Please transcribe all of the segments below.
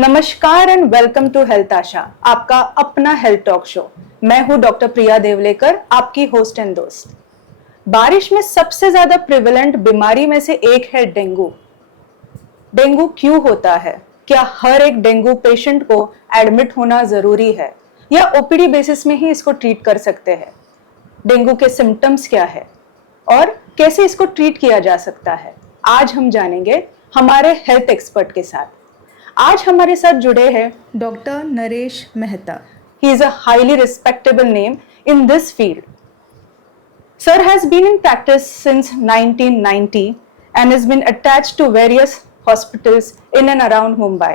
नमस्कार and welcome to health आशा, आपका अपना हेल्थ टॉक शो। मैं हूं डॉक्टर प्रिया देवलेकर, आपकी होस्ट एंड दोस्त। बारिश में सबसे ज्यादा प्रिवेलेंट बीमारी में से एक है डेंगू। डेंगू क्यों होता है? क्या हर एक डेंगू पेशेंट को एडमिट होना जरूरी है या ओपीडी बेसिस में ही इसको ट्रीट कर सकते हैं? डेंगू के सिम्टम्स क्या है और कैसे इसको ट्रीट किया जा सकता है, आज हम जानेंगे हमारे हेल्थ एक्सपर्ट के साथ। आज हमारे साथ जुड़े हैं doctor Naresh Mehta. He is a highly respectable name in this field. Sir has been in practice since 1990 and has been attached to various hospitals in and around Mumbai.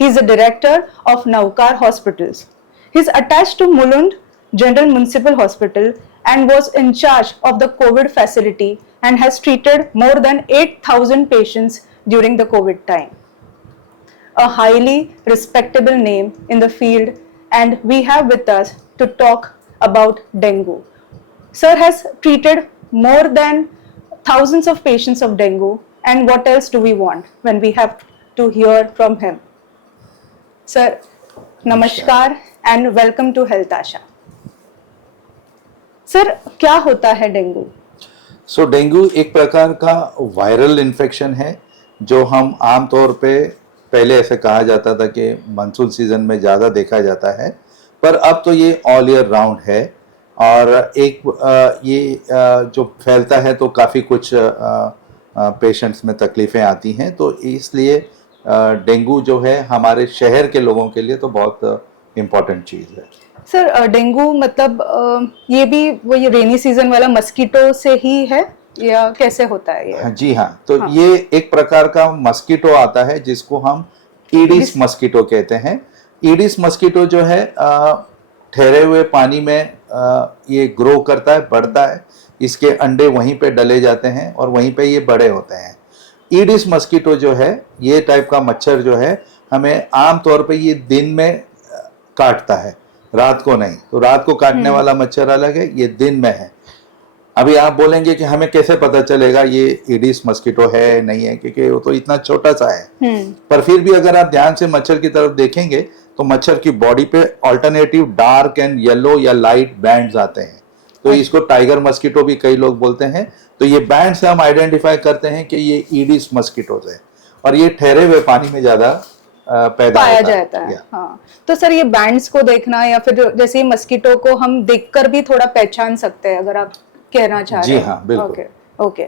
He is a director of Navkar Hospitals. He is attached to Mulund General Municipal Hospital and was in charge of the COVID facility and has treated more than 8,000 patients during the COVID time. A highly respectable name in the field, and we have with us to talk about dengue. Sir has treated more than thousands of patients of dengue, and what else do we want when we have to hear from him? Sir, namaskar and welcome to Health Asha. Sir, क्या होता है dengue? Dengue एक प्रकार का viral infection है जो हम आमतौर पे पहले ऐसे कहा जाता था कि मानसून सीजन में ज़्यादा देखा जाता है, पर अब तो ये ऑल ईयर राउंड है और ये जो फैलता है तो काफ़ी कुछ पेशेंट्स में तकलीफ़ें आती हैं, तो इसलिए डेंगू जो है हमारे शहर के लोगों के लिए तो बहुत इम्पोर्टेंट चीज़ है। सर, डेंगू मतलब ये भी वो ये रेनी सीजन वाला मस्कीटो से ही है या कैसे होता है ये? जी हाँ, तो हाँ। ये एक प्रकार का मस्कीटो आता है जिसको हम ईडिस मस्कीटो कहते हैं। ईडिस मस्कीटो जो है ठहरे हुए पानी में ये ग्रो करता है, बढ़ता है, इसके अंडे वहीं पे डले जाते हैं और वहीं पे ये बड़े होते हैं। ईडिस मस्कीटो जो है ये टाइप का मच्छर जो है हमें आम तौर पे ये दिन में काटता है, रात को नहीं। तो रात को काटने वाला मच्छर अलग है, ये दिन में है। अभी आप बोलेंगे कि हमें कैसे पता चलेगा ये ईडिस मस्कीटो है नहीं है, क्योंकि वो तो इतना छोटा सा है। पर फिर भी अगर आप ध्यान से मच्छर की तरफ देखेंगे तो मच्छर की बॉडी पे ऑल्टरनेटिव डार्क एंड येलो या लाइट बैंड्स आते हैं, तो इसको टाइगर मस्कीटो भी कई लोग बोलते हैं। तो ये बैंड से हम आइडेंटिफाई करते हैं कि ये ईडिस मस्कीटोज है और ये ठहरे हुए पानी में ज्यादा पैदा पाया जाता है। हाँ, तो सर ये बैंड्स को देखना या फिर जैसे मस्कीटो को हम देखकर भी थोड़ा पहचान सकते हैं, अगर आप कहना चाह रहे हैं? जी हाँ, बिल्कुल। ओके।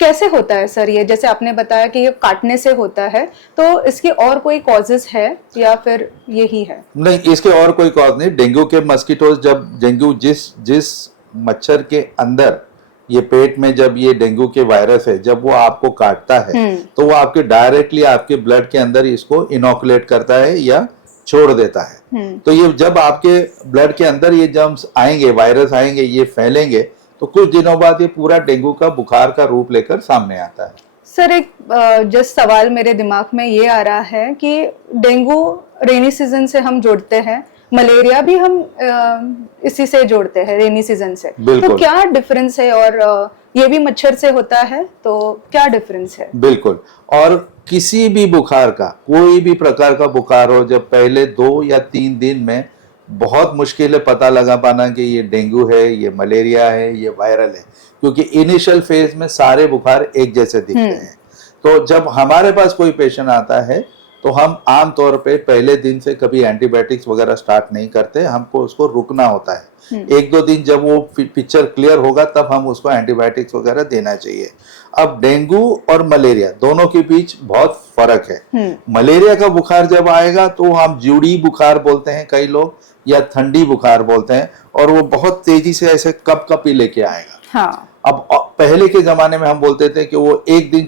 कैसे होता है सर ये? जैसे आपने बताया कि ये काटने से होता है, तो इसकी और कोई कॉजेस है या फिर यही है? नहीं, इसके और कोई कॉज नहीं। डेंगू के मस्कीटोज जब डेंगू जिस मच्छर के अंदर ये पेट में जब ये डेंगू के वायरस है जब वो आपको काटता है तो वो आपके डायरेक्टली आपके ब्लड के अंदर इसको इनोकुलेट करता है या छोड़ देता है। तो ये जब आपके ब्लड के अंदर ये जर्म्स आएंगे, वायरस आएंगे, ये फैलेंगे, तो कुछ दिनों बाद ये पूरा डेंगू का बुखार का रूप लेकर सामने आता है। सर, एक जस्ट सवाल मेरे दिमाग में ये आ रहा है कि डेंगू रेनी सीजन से हम जोड़ते हैं, मलेरिया भी हम इसी से जोड़ते हैं, रेनी सीजन से, तो क्या डिफरेंस है? और ये भी मच्छर से होता है, तो क्या डिफरेंस है? बिल्कुल। और किसी भी बुखार का, कोई भी प्रकार का बुखार हो, जब पहले 2 या 3 दिन में बहुत मुश्किल है पता लगा पाना कि ये डेंगू है, ये मलेरिया है, ये वायरल है, क्योंकि इनिशियल फेज में सारे बुखार एक जैसे दिखते हैं। तो जब हमारे पास कोई पेशेंट आता है तो हम आम तौर पे पहले दिन से कभी एंटीबायोटिक्स वगैरह स्टार्ट नहीं करते, हमको उसको रुकना होता है। 1-2 दिन जब वो पिक्चर क्लियर होगा तब हम उसको एंटीबायोटिक्स वगैरह देना चाहिए। अब डेंगू और मलेरिया दोनों के बीच बहुत फर्क है। मलेरिया का बुखार जब आएगा तो हम जुड़ी बुखार बोलते हैं कई लोग, या ठंडी बुखार बोलते हैं, और वो बहुत तेजी से ऐसे कपकपी लेके आएगा। हाँ। अब पहले के जमाने में हम बोलते थे कि वो एक दिन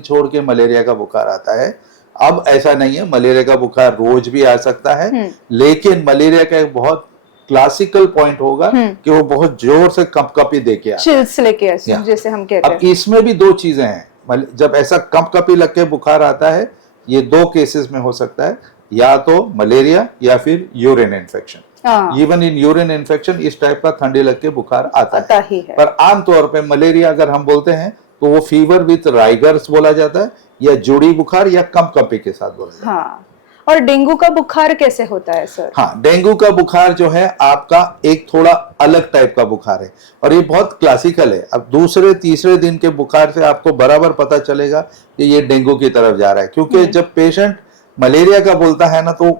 छोड़ के मलेरिया का बुखार आता है। अब ऐसा नहीं है, मलेरिया का बुखार रोज भी आ सकता है, लेकिन मलेरिया का एक बहुत क्लासिकल पॉइंट होगा कि वो बहुत जोर से कपकपी देके आता है, चिल्स लेके, जैसे हम कहते हैं। अब इसमें भी 2 चीजें हैं। जब ऐसा कपकपी लग के बुखार आता है, ये 2 केसेस में हो सकता है, या तो मलेरिया या फिर urine infection. Even in urine infection इस टाइप का ठंडी लग के बुखार आता है। ही है। पर आमतौर पे मलेरिया अगर हम बोलते हैं तो वो फीवर विथ राइगर्स बोला जाता है, या जुड़ी बुखार, या कंपकपी के साथ बोला जाता है। हाँ, और डेंगू का बुखार कैसे होता है सर? हाँ, डेंगू का बुखार जो है आपका एक थोड़ा अलग टाइप का बुखार है, और ये बहुत क्लासिकल है। अब दूसरे तीसरे दिन के बुखार से आपको बराबर पता चलेगा कि ये डेंगू की तरफ जा रहा है, क्योंकि जब पेशेंट मलेरिया का बोलता है ना तो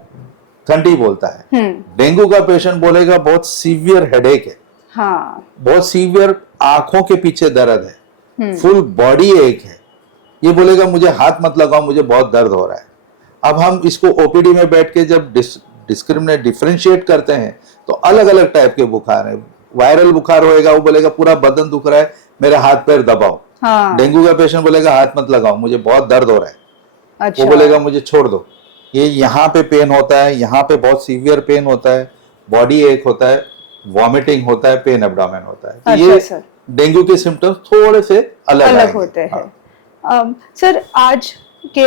ठंडी बोलता है, डेंगू का पेशेंट बोलेगा बहुत सीवियर हेडेक है, हाँ, बहुत सीवियर आंखों के पीछे दर्द है, फुल बॉडी एक है, ये बोलेगा मुझे हाथ मत लगाओ, मुझे बहुत दर्द हो रहा है। अब हम इसको ओपीडी में बैठ के जब डिफरेंशिएट करते हैं तो अलग अलग टाइप के बुखार है। वायरल बुखार होएगा, वो बोलेगा पूरा बदन दुख रहा है, मेरा हाथ पैर दबाओ। हाँ, डेंगू का पेशेंट बोलेगा हाथ मत लगाओ, मुझे बहुत दर्द हो रहा है, अच्छा, वो बोलेगा मुझे छोड़ दो। ये यहाँ पे पेन होता है, यहाँ पे बहुत सीवियर पेन होता है, बॉडी एक होता है, वॉमिटिंग होता है, पेन एब्डोमेन होता है। तो अच्छा ये सर, डेंगू के सिम्टम्स थोड़े से अलग अलग आएंगे। होते हैं। हाँ। सर आज के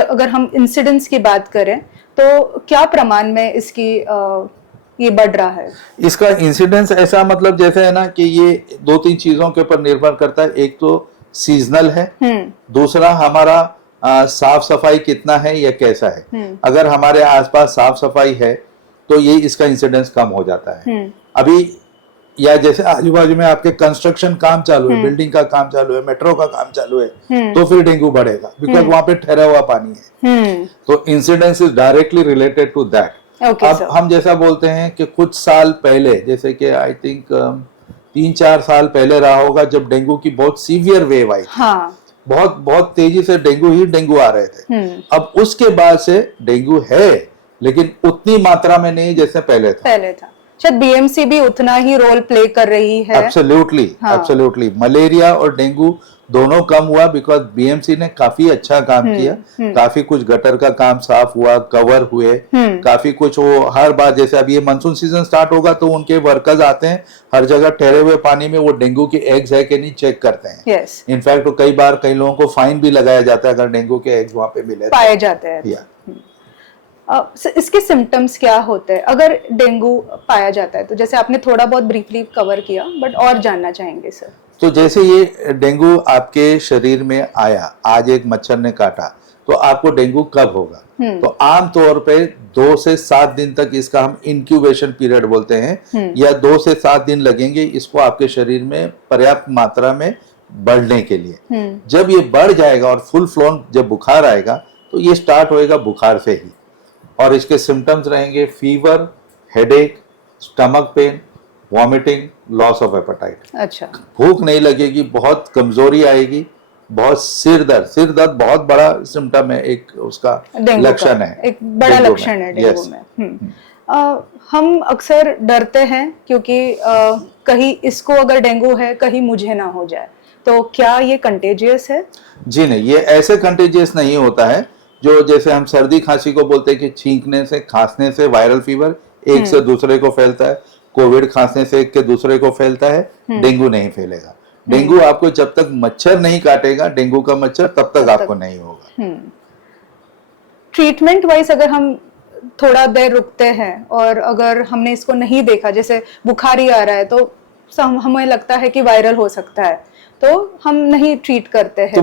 अगर हम इंसिडेंट्स की बात करें तो क्या प्रमाण में इसकी ये बढ़ रहा है? इसका इंसिडेंस ऐसा मतलब जैसे है ना कि ये दो तीन चीजों के ऊपर निर्भर करता है। एक तो सीजनल है, दूसरा हमारा साफ सफाई कितना है या कैसा है। अगर हमारे आसपास साफ सफाई है तो ये इसका इंसिडेंस कम हो जाता है। अभी या जैसे आजू बाजू में आपके कंस्ट्रक्शन काम चालू है, बिल्डिंग का काम चालू है, मेट्रो का काम चालू है, तो फिर डेंगू बढ़ेगा, बिकॉज वहां पे ठहरा हुआ पानी है। तो incidence is directly related to that. अब हम जैसा बोलते हैं कि कुछ साल पहले, जैसे कि आई थिंक 3-4 साल पहले रहा होगा, जब डेंगू की बहुत सीवियर वेव आई, हाँ, बहुत बहुत तेजी से डेंगू आ रहे थे। अब उसके बाद से डेंगू है, लेकिन उतनी मात्रा में नहीं जैसे पहले था। शायद बीएमसी भी उतना ही रोल प्ले कर रही है। Absolutely, absolutely. मलेरिया और डेंगू दोनों कम हुआ, बिकॉज बीएमसी ने काफी अच्छा काम किया। काफी कुछ गटर का काम साफ हुआ, कवर हुए, काफी कुछ। वो हर बार जैसे अब ये मानसून सीजन स्टार्ट होगा तो उनके वर्कर्स आते हैं, हर जगह ठहरे हुए पानी में वो डेंगू के एग्स है कि नहीं चेक करते हैं। इनफैक्ट तो कई बार कई लोगों को फाइन भी लगाया जाता है अगर डेंगू के एग्स वहां पे मिले, पाए जाते हैं। इसके सिम्टम्स क्या होते हैं अगर डेंगू पाया जाता है? तो जैसे आपने थोड़ा बहुत ब्रीफली कवर किया, बट और जानना चाहेंगे सर। तो जैसे ये डेंगू आपके शरीर में आया, आज एक मच्छर ने काटा, तो आपको डेंगू कब होगा? तो आम तौर पे 2 से 7 दिन तक इसका हम इंक्यूबेशन पीरियड बोलते हैं, या 2 से 7 दिन लगेंगे इसको आपके शरीर में पर्याप्त मात्रा में बढ़ने के लिए। जब ये बढ़ जाएगा और फुल फ्लोन जब बुखार आएगा तो ये स्टार्ट होएगा बुखार से ही, और इसके सिम्टम्स रहेंगे fever, headache, stomach pain, vomiting, loss of appetite. अच्छा, भूख नहीं लगेगी, बहुत कमजोरी आएगी, बहुत सिर दर्द बहुत बड़ा सिम्टम है, एक उसका लक्षण है, एक बड़ा लक्षण है डेंगू में। हम अक्सर डरते हैं क्योंकि कहीं इसको अगर डेंगू है कहीं मुझे ना हो जाए, तो क्या ये कंटेजियस है? जी नहीं, ये ऐसे कंटेजियस नहीं होता है जो जैसे हम सर्दी खांसी को बोलते हैं कि छींकने से, खांसने से वायरल फीवर एक से दूसरे को फैलता है, कोविड खांसने से एक के दूसरे को फैलता है, डेंगू नहीं फैलेगा। डेंगू आपको जब तक मच्छर नहीं काटेगा, डेंगू का मच्छर, तब तक आपको नहीं होगा। ट्रीटमेंट वाइज अगर हम थोड़ा देर रुकते हैं और अगर हमने इसको नहीं देखा, जैसे बुखार ही आ रहा है तो हमें लगता है कि वायरल हो सकता है, तो हम नहीं ट्रीट करते हैं,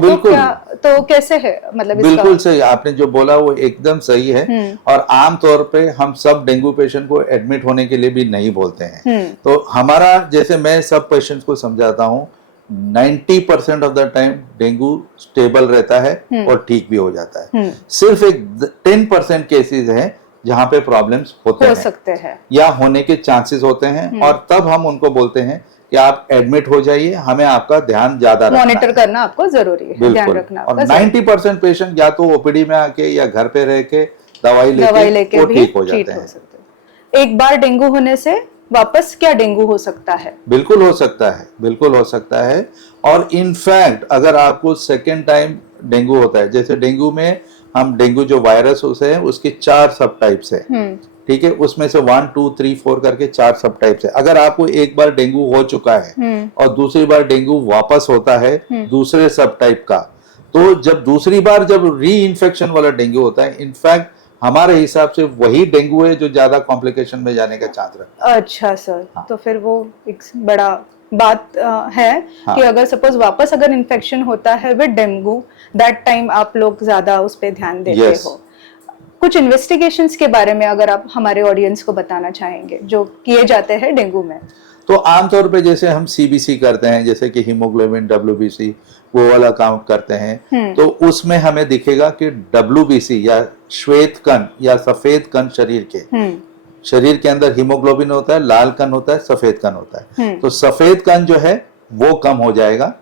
तो कैसे है? मतलब बिल्कुल सही, आपने जो बोला वो एकदम सही है। और आम तौर पे हम सब डेंगू पेशेंट को एडमिट होने के लिए भी नहीं बोलते हैं। तो हमारा, जैसे मैं सब पेशेंट्स को समझाता हूँ, 90% of the time dengue stable रहता है और ठीक भी हो जाता है। सिर्फ एक 10% केसेस हैं जहाँ पे प्रॉब्लम्स हो सकते हैं या होने के चांसेस होते हैं, और तब हम उनको बोलते हैं कि आप एडमिट हो जाइए, हमें आपका ध्यान ज्यादा मॉनिटर करना आपको जरूरी है, ध्यान रखना। और 90% पेशेंट या तो ओपीडी में आके या घर पे रह के दवाई लेके वो ठीक हो जाते हैं। एक बार डेंगू होने से वापस क्या डेंगू हो सकता है? बिल्कुल हो सकता है, बिल्कुल हो सकता है। और इनफैक्ट अगर आपको सेकेंड टाइम डेंगू होता है, जैसे डेंगू में हम डेंगू जो वायरस है उसके 4 सब टाइप्स है, ठीक है, उसमें से 1, 2, 3, 4 करके 4 सब टाइप्स है। अगर आपको एक बार डेंगू हो चुका है और दूसरी बार डेंगू वापस होता है दूसरे सब टाइप का, तो जब दूसरी बार जब री इन्फेक्शन वाला डेंगू होता है, इनफैक्ट हमारे हिसाब से वही डेंगू है जो ज्यादा कॉम्प्लिकेशन में जाने का चांस रखता है। अच्छा सर, तो फिर वो एक बड़ा बात है हाँ। कि अगर सपोज वापस अगर इन्फेक्शन होता है विद डेंगू, दैट टाइम आप लोग ज्यादा उस पर ध्यान देते Yes. हो। कुछ इन्वेस्टिगेशंस के बारे में अगर आप हमारे ऑडियंस को बताना चाहेंगे जो किए जाते हैं डेंगू में। तो आमतौर पे जैसे हम सीबीसी करते हैं, जैसे कि हीमोग्लोबिन डब्ल्यूबीसी वो वाला काउंट करते हैं, तो उसमें हमें दिखेगा कि डब्ल्यूबीसी या श्वेत कण या सफेद कण शरीर के अंदर हीमोग्लोबिन होता है, लाल कण होता है, सफेद कण होता है। तो सफेद कण जो है वो कम हो जाएगा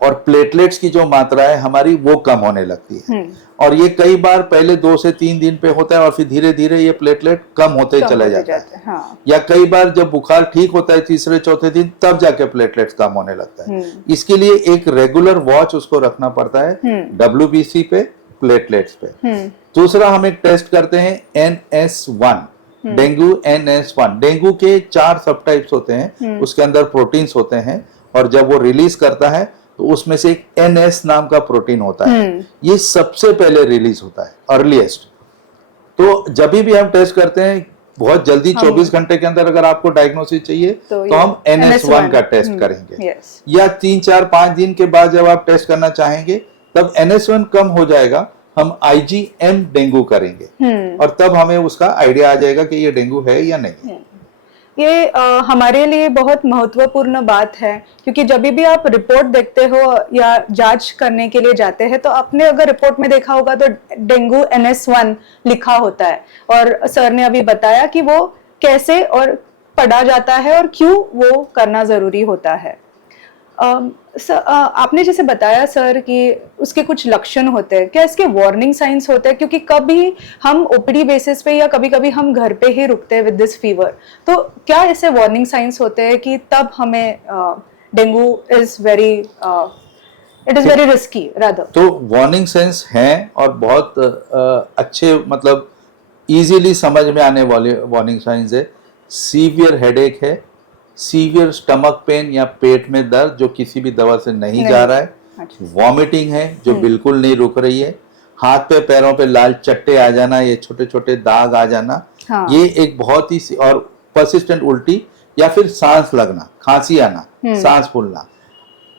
और प्लेटलेट्स की जो मात्रा है हमारी वो कम होने लगती है। और ये कई बार पहले 2 से 3 दिन पे होता है और फिर धीरे धीरे ये प्लेटलेट कम होते चले जाते हैं। हाँ। या कई बार जब बुखार ठीक होता है तीसरे चौथे दिन, तब जाके प्लेटलेट्स कम होने लगता है। इसके लिए एक रेगुलर वॉच उसको रखना पड़ता है डब्ल्यूबीसी पे, प्लेटलेट्स पे। दूसरा हम एक टेस्ट करते हैं NS1, डेंगू NS1। डेंगू के 4 सब टाइप्स होते हैं, उसके अंदर प्रोटीन्स होते हैं और जब वो रिलीज करता है तो उसमें से एक NS नाम का प्रोटीन होता है, ये सबसे पहले रिलीज होता है, अर्लीस्ट। तो जब भी हम टेस्ट करते हैं बहुत जल्दी 24 घंटे के अंदर अगर आपको डायग्नोसिस चाहिए तो हम NS1 का टेस्ट करेंगे। या 3, 4, 5 दिन के बाद जब आप टेस्ट करना चाहेंगे तब NS1 कम हो जाएगा, हम IgM डेंगू करेंगे और तब हमें उसका आइडिया आ जाएगा कि ये डेंगू है या नहीं। ये हमारे लिए बहुत महत्वपूर्ण बात है क्योंकि जब भी आप रिपोर्ट देखते हो या जांच करने के लिए जाते हैं तो आपने अगर रिपोर्ट में देखा होगा तो डेंगू NS1 लिखा होता है और सर ने अभी बताया कि वो कैसे और पढ़ा जाता है और क्यों वो करना जरूरी होता है। आपने जैसे बताया सर कि उसके कुछ लक्षण होते हैं, क्या इसके वार्निंग साइंस होते हैं? क्योंकि कभी हम ओपीडी बेसिस पे या कभी कभी हम घर पे ही रुकते हैं विद दिस फीवर, तो क्या ऐसे वार्निंग साइंस होते हैं कि तब हमें dengue is very it is very risky rather? तो वार्निंग साइंस हैं और बहुत अच्छे, मतलब इजीली समझ में आने वाले वार्निंग साइंस है। सीवियर हेडेक है, सीवियर स्टमक पेन या पेट में दर्द जो किसी भी दवा से नहीं जा रहा है, वॉमिटिंग है जो बिल्कुल नहीं रुक रही है, हाथ पे पैरों पे लाल चट्टे आ जाना, ये छोटे छोटे दाग आ जाना, ये एक बहुत ही, और परसिस्टेंट उल्टी या फिर सांस लगना, खांसी आना, सांस फूलना,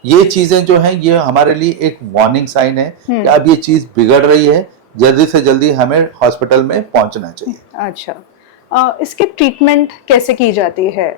ये चीजें जो हैं ये हमारे लिए एक वार्निंग साइन है कि अब ये चीज बिगड़ रही है, जल्दी से जल्दी हमें हॉस्पिटल में पहुंचना चाहिए। अच्छा, इसकी ट्रीटमेंट कैसे की जाती है?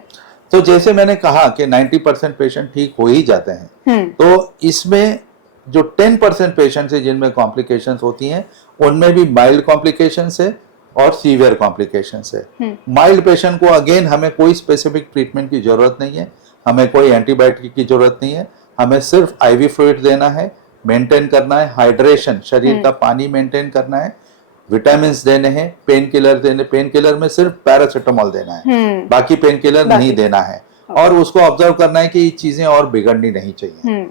तो जैसे मैंने कहा कि 90% पेशेंट ठीक हो ही जाते हैं, तो इसमें जो 10% पेशेंट्स है जिनमें कॉम्प्लिकेशंस होती हैं उनमें भी माइल्ड कॉम्प्लिकेशंस है और सीवियर कॉम्प्लिकेशंस है। माइल्ड पेशेंट को अगेन हमें कोई स्पेसिफिक ट्रीटमेंट की जरूरत नहीं है, हमें कोई एंटीबायोटिक की जरूरत नहीं है, हमें सिर्फ IV फ्लूइड देना है, मेंटेन करना है हाइड्रेशन, शरीर का पानी मेंटेन करना है, विटामिन देने हैं, पेन किलर देने, पेन किलर में सिर्फ पैरासिटामोल देना है, बाकी पेन किलर नहीं देना है, और उसको ऑब्जर्व करना है कि ये चीजें और बिगड़नी नहीं चाहिए।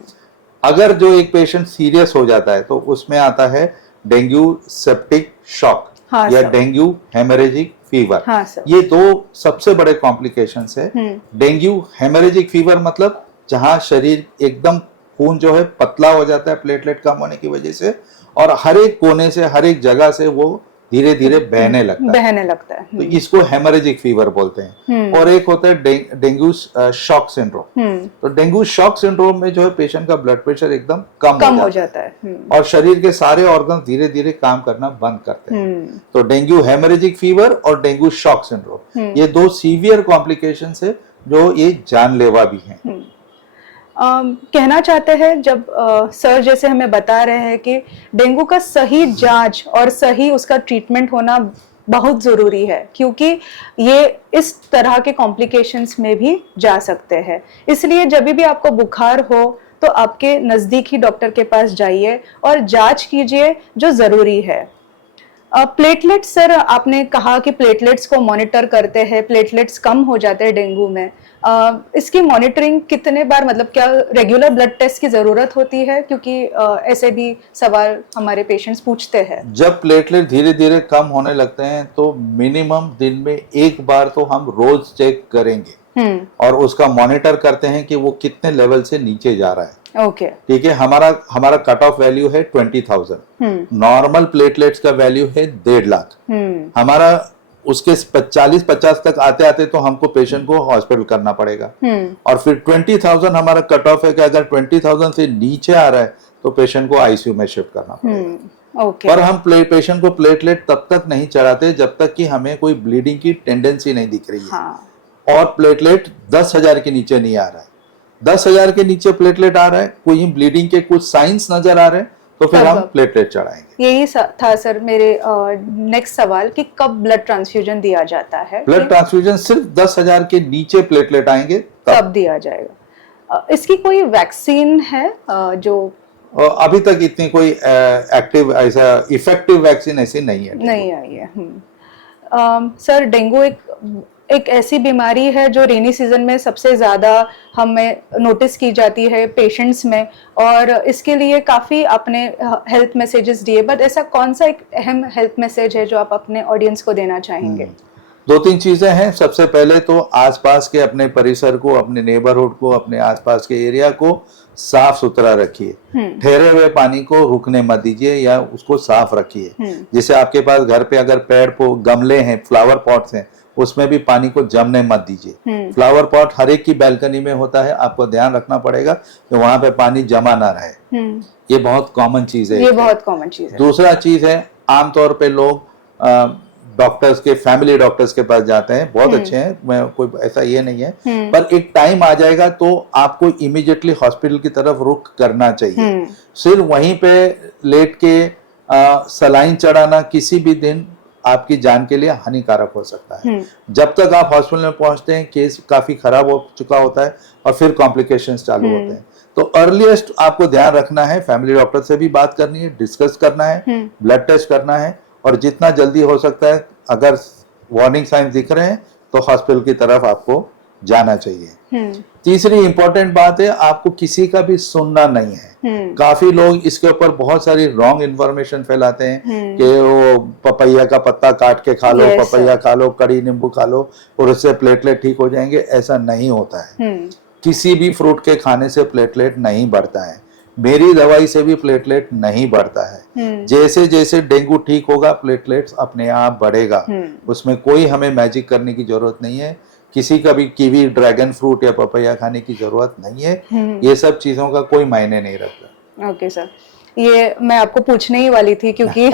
अगर जो एक पेशेंट सीरियस हो जाता है तो उसमें आता है डेंगू सेप्टिक शॉक या डेंगू हेमरेजिक फीवर। ये 2 सबसे बड़े कॉम्प्लिकेशंस है। डेंगू हेमरेजिक फीवर मतलब जहां शरीर एकदम खून जो है पतला हो जाता है प्लेटलेट कम होने की वजह से, और हर एक कोने से, हर एक जगह से वो धीरे धीरे बहने लगता है। तो इसको हेमरेजिक फीवर बोलते हैं। और एक होता है डेंगू शॉक सिंड्रोम। तो डेंगू शॉक सिंड्रोम में जो है पेशेंट का ब्लड प्रेशर एकदम कम हो जाता है और शरीर के सारे ऑर्गन धीरे धीरे काम करना बंद करते हैं। तो डेंगू हेमरेजिक फीवर और डेंगू शॉक सिंड्रोम ये 2 सीवियर कॉम्प्लिकेशंस है जो ये जानलेवा भी हैं। कहना चाहते हैं जब सर जैसे हमें बता रहे हैं कि डेंगू का सही जांच और सही उसका ट्रीटमेंट होना बहुत ज़रूरी है क्योंकि ये इस तरह के कॉम्प्लिकेशंस में भी जा सकते हैं। इसलिए जब भी आपको बुखार हो तो आपके नज़दीकी डॉक्टर के पास जाइए और जांच कीजिए जो ज़रूरी है। प्लेटलेट्स, सर आपने कहा कि प्लेटलेट्स को मॉनिटर करते हैं, प्लेटलेट्स कम हो जाते हैं डेंगू में। इसकी मॉनिटरिंग कितने बार, मतलब क्या रेगुलर ब्लड टेस्ट की जरूरत होती है? क्योंकि ऐसे भी सवाल हमारे पेशेंट्स पूछते हैं। जब प्लेटलेट धीरे धीरे कम होने लगते हैं तो मिनिमम दिन में 1 बार तो हम रोज चेक करेंगे और उसका मॉनिटर करते हैं कि वो कितने लेवल से नीचे जा रहा है। ओके, ठीक है। हमारा कट ऑफ वैल्यू है 20,000। नॉर्मल प्लेटलेट्स का वैल्यू है 1.5 लाख। हमारा उसके 40-50 तक आते आते तो हमको पेशेंट को हॉस्पिटल करना पड़ेगा। और फिर 20,000 हमारा कट ऑफ है कि अगर 20,000 से नीचे आ रहा है तो पेशेंट को आईसीयू में शिफ्ट करना पड़ेगा। ओके। पर हम पेशेंट को प्लेटलेट तब तक नहीं चढ़ाते जब तक कि हमें कोई ब्लीडिंग की टेंडेंसी नहीं दिख रही है। हाँ। और प्लेटलेट 10,000 के नीचे नहीं आ रहा है। 10,000 के नीचे प्लेटलेट आ रहा है, कोई ब्लीडिंग के कुछ साइंस नजर आ रहे हैं तो फिर हम प्लेटलेट चढ़ाएंगे। यही था सर मेरे नेक्स्ट सवाल कि कब ब्लड ट्रांसफ्यूजन दिया जाता है। ब्लड ट्रांसफ्यूजन सिर्फ 10,000 के नीचे प्लेटलेट आएंगे तब दिया जाएगा। इसकी कोई वैक्सीन है जो अभी तक इतनी कोई एक्टिव ऐसा इफेक्टिव वैक्सीन ऐसी नहीं है। नहीं आई है। सर डेंगू एक ऐसी बीमारी है जो रेनी सीजन में सबसे ज़्यादा हमें नोटिस की जाती है पेशेंट्स में, और इसके लिए काफ़ी आपने हेल्थ मैसेजेस दिए, बट ऐसा कौन सा एक अहम हेल्थ मैसेज है जो आप अपने ऑडियंस को देना चाहेंगे? 2-3 चीजें हैं। सबसे पहले तो आसपास के अपने परिसर को, अपने नेबरहुड को, अपने आसपास के एरिया को साफ सुथरा रखिए। ठहरे हुए पानी को रुकने मत दीजिए या उसको साफ रखिए। जैसे आपके पास घर पे अगर पेड़ गमले हैं, फ्लावर पॉट्स हैं, उसमें भी पानी को जमने मत दीजिए। फ्लावर पॉट हर एक की बैल्कनी में होता है, आपको ध्यान रखना पड़ेगा कि वहां पे पानी जमा ना रहे। ये बहुत कॉमन चीज है। ये बहुत कॉमन चीज है। दूसरा चीज है, आमतौर पे लोग डॉक्टर्स के, फैमिली डॉक्टर्स के पास जाते हैं, बहुत अच्छे हैं, मैं कोई ऐसा ये नहीं है, पर एक टाइम आ जाएगा तो आपको इमीडिएटली हॉस्पिटल की तरफ रुख करना चाहिए। सिर्फ वहीं पे लेट के सलाइन चढ़ाना किसी भी दिन आपकी जान के लिए हानिकारक हो सकता है। जब तक आप हॉस्पिटल में पहुंचते हैं केस काफी खराब हो चुका होता है और फिर कॉम्प्लिकेशंस चालू होते हैं। तो अर्लीस्ट आपको ध्यान रखना है, फैमिली डॉक्टर से भी बात करनी है, डिस्कस करना है, ब्लड टेस्ट करना है, और जितना जल्दी हो सकता है अगर वार्निंग साइंस दिख रहे हैं तो हॉस्पिटल की तरफ आपको जाना चाहिए। तीसरी इंपॉर्टेंट बात है, आपको किसी का भी सुनना नहीं है। काफी लोग इसके ऊपर बहुत सारी रॉन्ग इन्फॉर्मेशन फैलाते हैं कि वो पपैया का पत्ता काट के खा लो, पपैया खा लो, कड़ी नींबू खा लो और उससे प्लेटलेट ठीक हो जाएंगे। ऐसा नहीं होता है। किसी भी फ्रूट के खाने से प्लेटलेट नहीं बढ़ता है। मेरी दवाई से भी प्लेटलेट नहीं बढ़ता है। जैसे जैसे डेंगू ठीक होगा प्लेटलेट्स अपने आप बढ़ेगा। उसमें कोई हमें मैजिक करने की जरूरत नहीं है। किसी का भी कीवी, ड्रैगन फ्रूट या पपैया खाने की जरूरत नहीं है। ये सब चीजों का कोई मायने नहीं रखता। ओके सर, ये मैं आपको पूछने ही वाली थी क्योंकि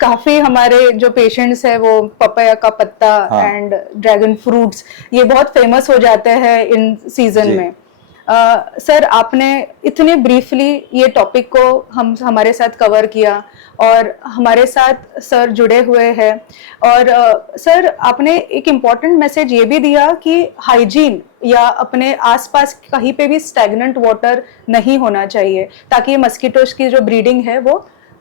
काफी हमारे जो पेशेंट्स है वो पपैया का पत्ता एंड ड्रैगन फ्रूट्स ये बहुत फेमस हो जाते हैं इन सीजन में। सर आपने इतने ब्रीफली ये टॉपिक को हमारे साथ कवर किया और हमारे साथ सर जुड़े हुए हैं, और सर आपने एक इम्पॉर्टेंट मैसेज ये भी दिया कि हाइजीन या अपने आसपास कहीं पे भी स्टैग्नेंट वाटर नहीं होना चाहिए ताकि मस्कीटोज की जो ब्रीडिंग है वो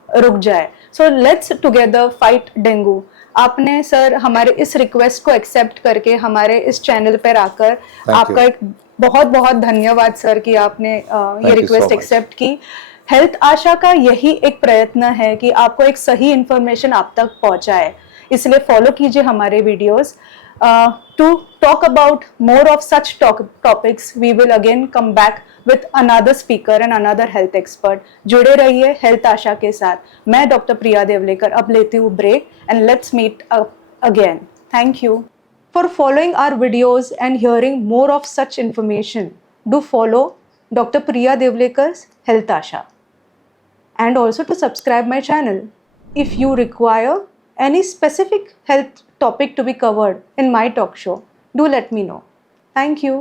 रुक जाए। So let's together fight dengue. आपने सर हमारे इस रिक्वेस्ट को एक्सेप्ट करके हमारे इस चैनल पर आकर आपका एक बहुत बहुत धन्यवाद सर कि आपने ये रिक्वेस्ट एक्सेप्ट की। हेल्थ आशा का यही एक प्रयत्न है कि आपको एक सही इंफॉर्मेशन आप तक पहुंचाए, इसलिए फॉलो कीजिए हमारे videos. To talk about more of such topics we will again come back with another speaker and another health expert. जुड़े रहिए हेल्थ आशा के साथ। मैं डॉक्टर प्रिया देवलेकर अब लेती हूँ break and let's meet again. Thank you for following our videos and hearing more of such information. Do follow Dr. Priya Devlekar's Health Asha and also to subscribe my channel. If you require any specific health topic to be covered in my talk show, do let me know. Thank you.